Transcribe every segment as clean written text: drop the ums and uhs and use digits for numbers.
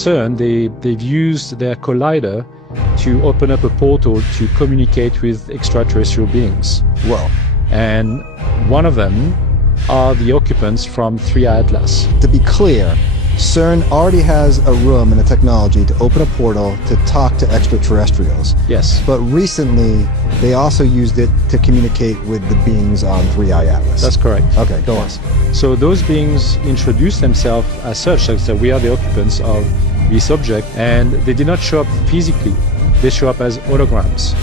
CERN, they've used their collider to open up a portal to communicate with extraterrestrial beings. Whoa. And one of them are the occupants from 3i Atlas. To be clear, CERN already has a room and a technology to open a portal to talk to extraterrestrials. Yes. But recently, they also used it to communicate with the beings on 3i Atlas. That's correct. Okay, go on. So those beings introduce themselves as such, like so we are the occupants of this object, and they did not show up physically. They show up as holograms.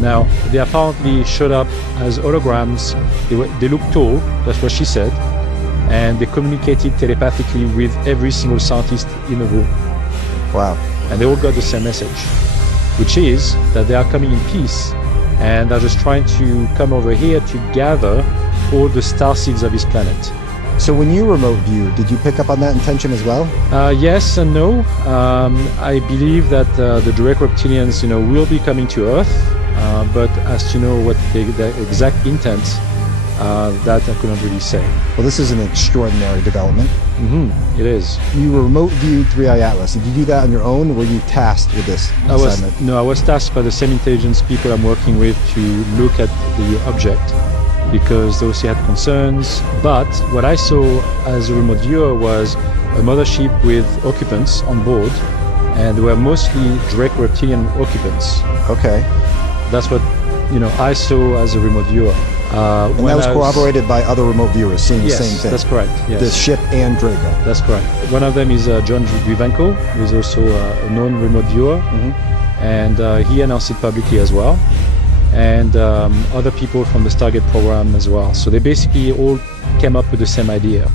Now, they apparently showed up as holograms. They looked tall, that's what she said, and they communicated telepathically with every single scientist in the room. Wow. And they all got the same message, which is that they are coming in peace, and they're just trying to come over here to gather all the star seeds of this planet. So when you remote viewed, did you pick up on that intention as well? Yes and no. I believe that the direct reptilians, will be coming to Earth, but as to know what the exact intent, that I couldn't really say. Well, this is an extraordinary development. It is. You remote viewed 3i Atlas. Did you do that on your own, or were you tasked with this assignment? I was tasked by the same intelligence people I'm working with to look at the object, because those had concerns. But what I saw as a remote viewer was a mothership with occupants on board, and they were mostly direct reptilian occupants. Okay. That's what I saw as a remote viewer. And that was corroborated by other remote viewers seeing the same thing. Yes, that's correct. Yes. The ship and Draco. That's correct. One of them is John Vivanco, who is also a known remote viewer, and he announced it publicly as well. And other people from the Stargate program as well. So they basically all came up with the same idea.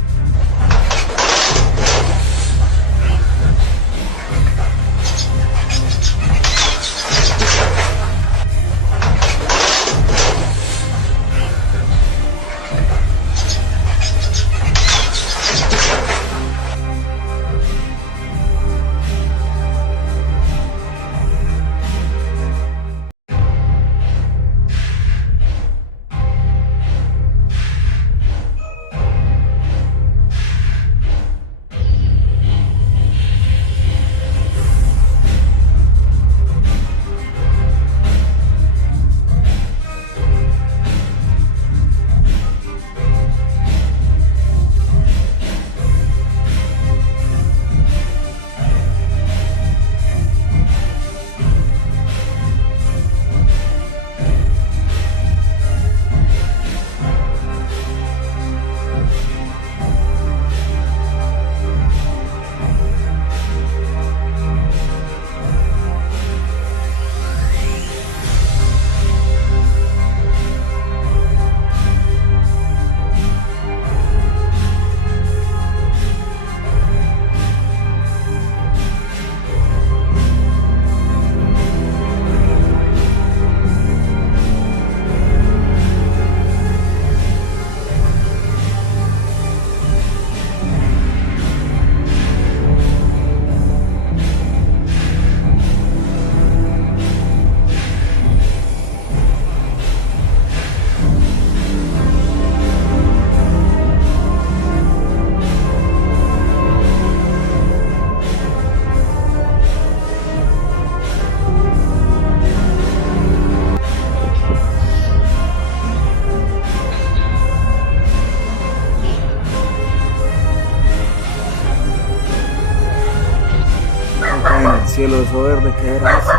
Cielo, eso verde, ¿qué era eso?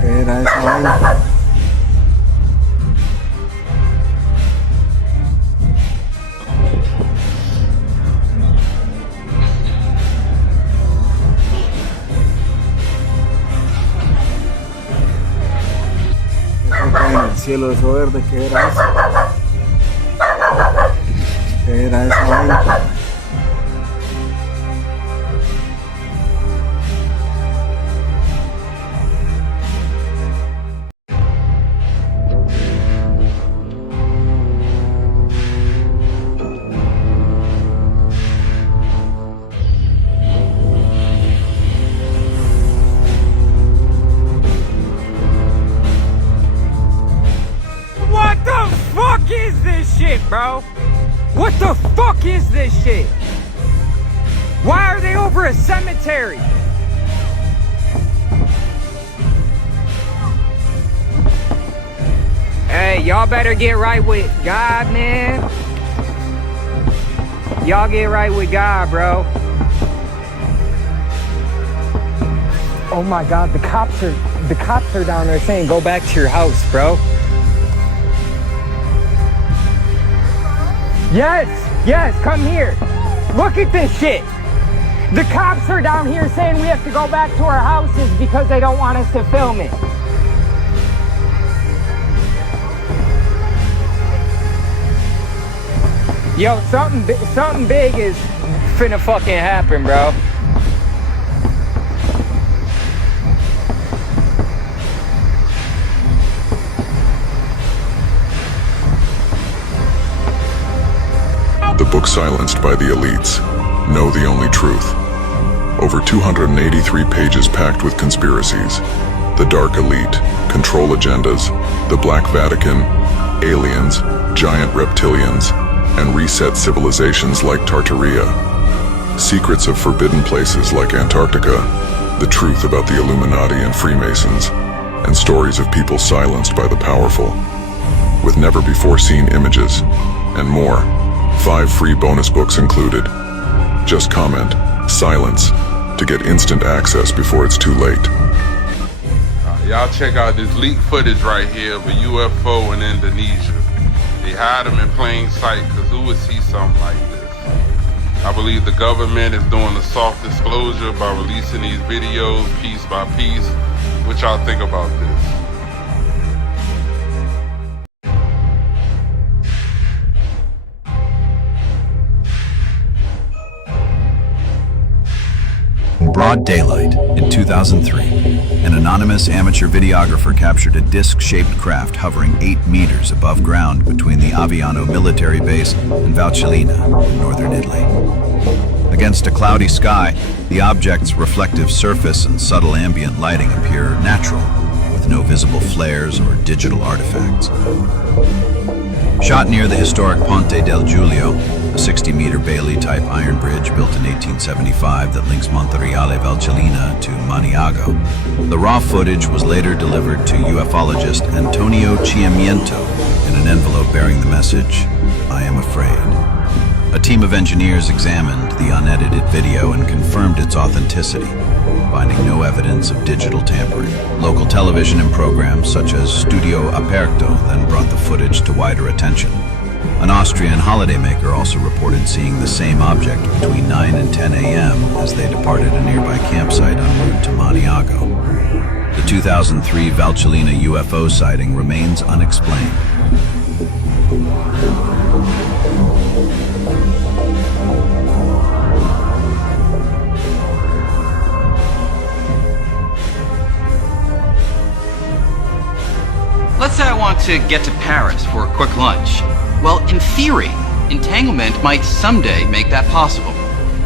¿Qué era esa vaina? En el cielo, eso verde, ¿qué era eso? ¿Qué era esa vaina? Shit, bro. What the fuck is this shit? for a cemetery. Hey, y'all better get right with God, man. Y'all get right with God, bro. Oh my God, the cops are down there saying go back to your house, bro. Yes, come here. Look at this shit. The cops are down here saying we have to go back to our houses because they don't want us to film it. Yo, something big is finna fucking happen, bro. The book silenced by the elites. Know the only truth. Over 283 pages packed with conspiracies. The dark elite, control agendas, the Black Vatican, aliens, giant reptilians, and reset civilizations like Tartaria. Secrets of forbidden places like Antarctica. The truth about the Illuminati and Freemasons. And stories of people silenced by the powerful. With never-before-seen images. And more. 5 free bonus books included. Just comment, silence, to get instant access before it's too late. Y'all check out this leaked footage right here of a UFO in Indonesia. They hide them in plain sight because who would see something like this? I believe the government is doing a soft disclosure by releasing these videos piece by piece. What y'all think about this? In broad daylight, in 2003, an anonymous amateur videographer captured a disc-shaped craft hovering 8 meters above ground between the Aviano military base and Valcellina in northern Italy. Against a cloudy sky, the object's reflective surface and subtle ambient lighting appear natural, with no visible flares or digital artifacts. Shot near the historic Ponte del Giulio, a 60-meter Bailey-type iron bridge built in 1875 that links Montereale Valcellina to Maniago. The raw footage was later delivered to ufologist Antonio Chiamiento in an envelope bearing the message, "I am afraid." A team of engineers examined the unedited video and confirmed its authenticity, finding no evidence of digital tampering. Local television and programs such as Studio Aperto then brought the footage to wider attention. An Austrian holidaymaker also reported seeing the same object between 9 and 10 a.m. as they departed a nearby campsite en route to Maniago. The 2003 Valcellina UFO sighting remains unexplained. Let's say I want to get to Paris for a quick lunch. Well, in theory, entanglement might someday make that possible.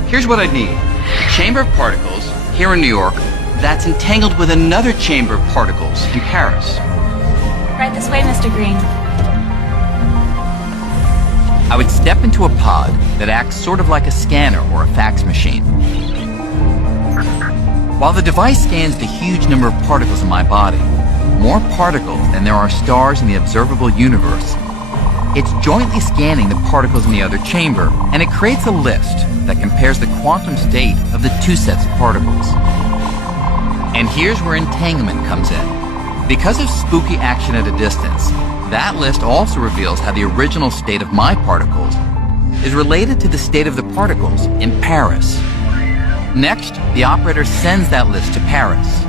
Here's what I'd need. A chamber of particles here in New York that's entangled with another chamber of particles in Paris. Right this way, Mr. Green. I would step into a pod that acts sort of like a scanner or a fax machine. While the device scans the huge number of particles in my body, more particles than there are stars in the observable universe, it's jointly scanning the particles in the other chamber, and it creates a list that compares the quantum state of the two sets of particles. And here's where entanglement comes in. Because of spooky action at a distance, that list also reveals how the original state of my particles is related to the state of the particles in Paris. Next, the operator sends that list to Paris.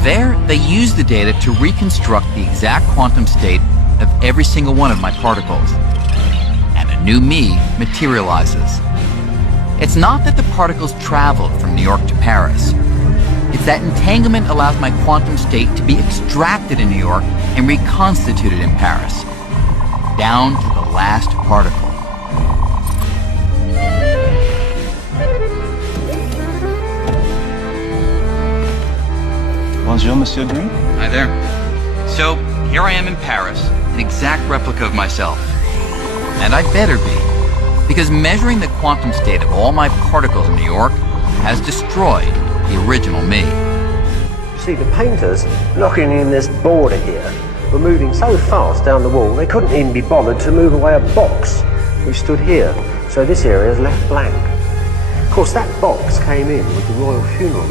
There, they use the data to reconstruct the exact quantum state of every single one of my particles. And a new me materializes. It's not that the particles traveled from New York to Paris. It's that entanglement allows my quantum state to be extracted in New York and reconstituted in Paris, down to the last particle. Bonjour, Monsieur Green. Hi there. So, here I am in Paris, an exact replica of myself. And I'd better be, because measuring the quantum state of all my particles in New York has destroyed the original me. You see, the painters locking in this border here were moving so fast down the wall they couldn't even be bothered to move away a box which stood here, so this area is left blank. Of course, that box came in with the royal funeral.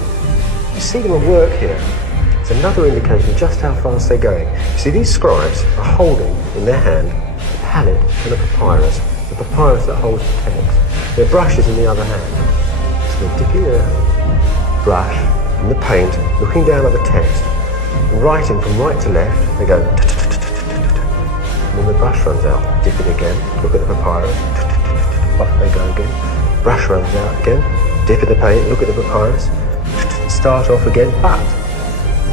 You see them at work here. It's another indication of just how fast they're going. You see, these scribes are holding in their hand a palette and a papyrus, the papyrus that holds the text. Their brushes in the other hand. So they're dipping their brush in the paint, looking down at the text, and writing from right to left. They go, and then the brush runs out, dip it again, look at the papyrus, off they go again. Brush runs out again, dip in the paint, look at the papyrus, start off again, but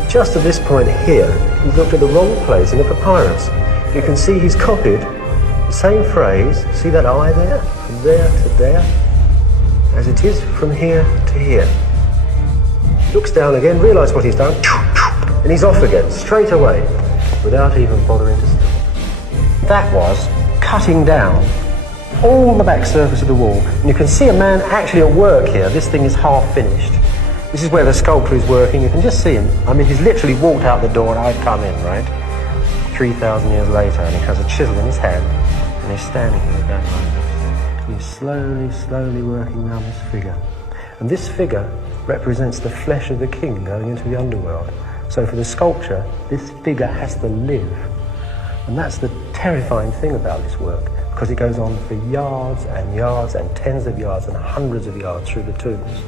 just at this point here, he's looked at the wrong place in the papyrus. You can see he's copied the same phrase, see that eye there, from there to there, as it is from here to here. Looks down again, realises what he's done, and he's off again, straight away, without even bothering to stop. That was cutting down all the back surface of the wall. And you can see a man actually at work here. This thing is half finished. This is where the sculptor is working. You can just see him. I mean, he's literally walked out the door and I've come in, right? 3,000 years later, and he has a chisel in his hand, and he's standing here going like this. And he's slowly working around this figure. And this figure represents the flesh of the king going into the underworld. So for the sculpture, this figure has to live. And that's the terrifying thing about this work, because it goes on for yards and yards and tens of yards and hundreds of yards through the tombs.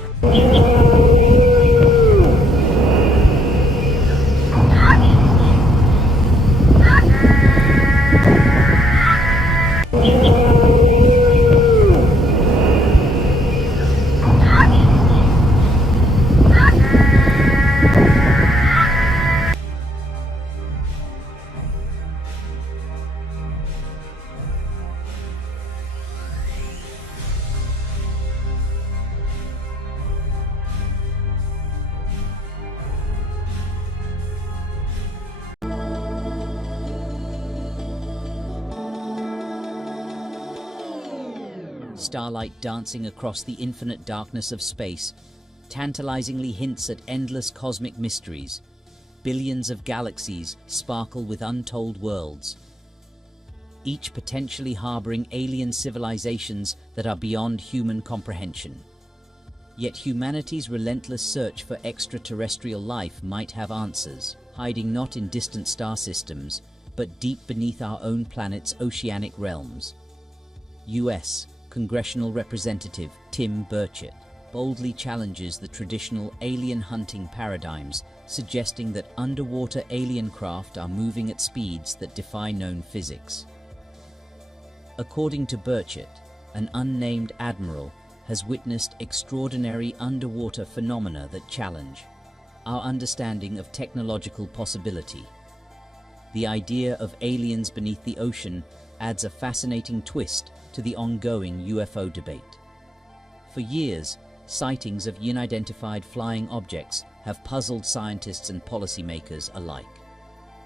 Starlight dancing across the infinite darkness of space tantalizingly hints at endless cosmic mysteries. Billions of galaxies sparkle with untold worlds, each potentially harboring alien civilizations that are beyond human comprehension. Yet humanity's relentless search for extraterrestrial life might have answers, hiding not in distant star systems, but deep beneath our own planet's oceanic realms. U.S. Congressional Representative Tim Burchett boldly challenges the traditional alien hunting paradigms, suggesting that underwater alien craft are moving at speeds that defy known physics. According to Burchett, an unnamed admiral has witnessed extraordinary underwater phenomena that challenge our understanding of technological possibility. The idea of aliens beneath the ocean adds a fascinating twist to the ongoing UFO debate. For years, sightings of unidentified flying objects have puzzled scientists and policymakers alike.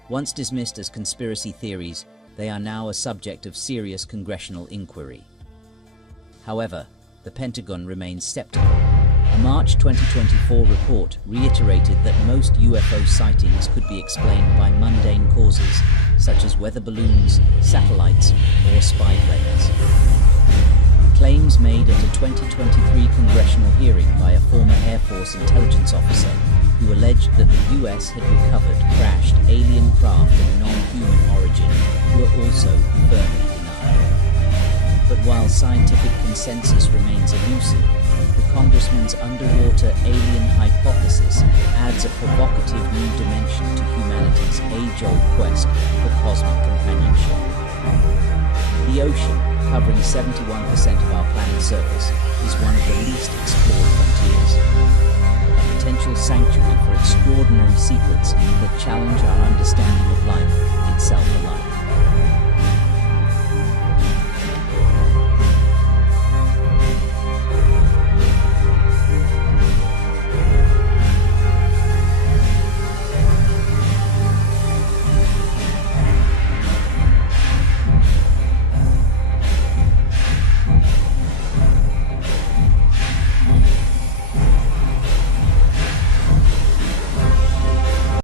Once dismissed as conspiracy theories, they are now a subject of serious congressional inquiry. However, the Pentagon remains skeptical. A March 2024 report reiterated that most UFO sightings could be explained by mundane causes, such as weather balloons, satellites, or spy planes. Claims made at a 2023 congressional hearing by a former Air Force intelligence officer who alleged that the US had recovered crashed alien craft of non-human origin were also firmly denied. But while scientific consensus remains elusive, the Congressman's underwater alien hypothesis adds a provocative new dimension to humanity's age-old quest for cosmic companionship. The ocean, covering 71% of our planet's surface, is one of the least explored frontiers. A potential sanctuary for extraordinary secrets that challenge our understanding of life itself alike.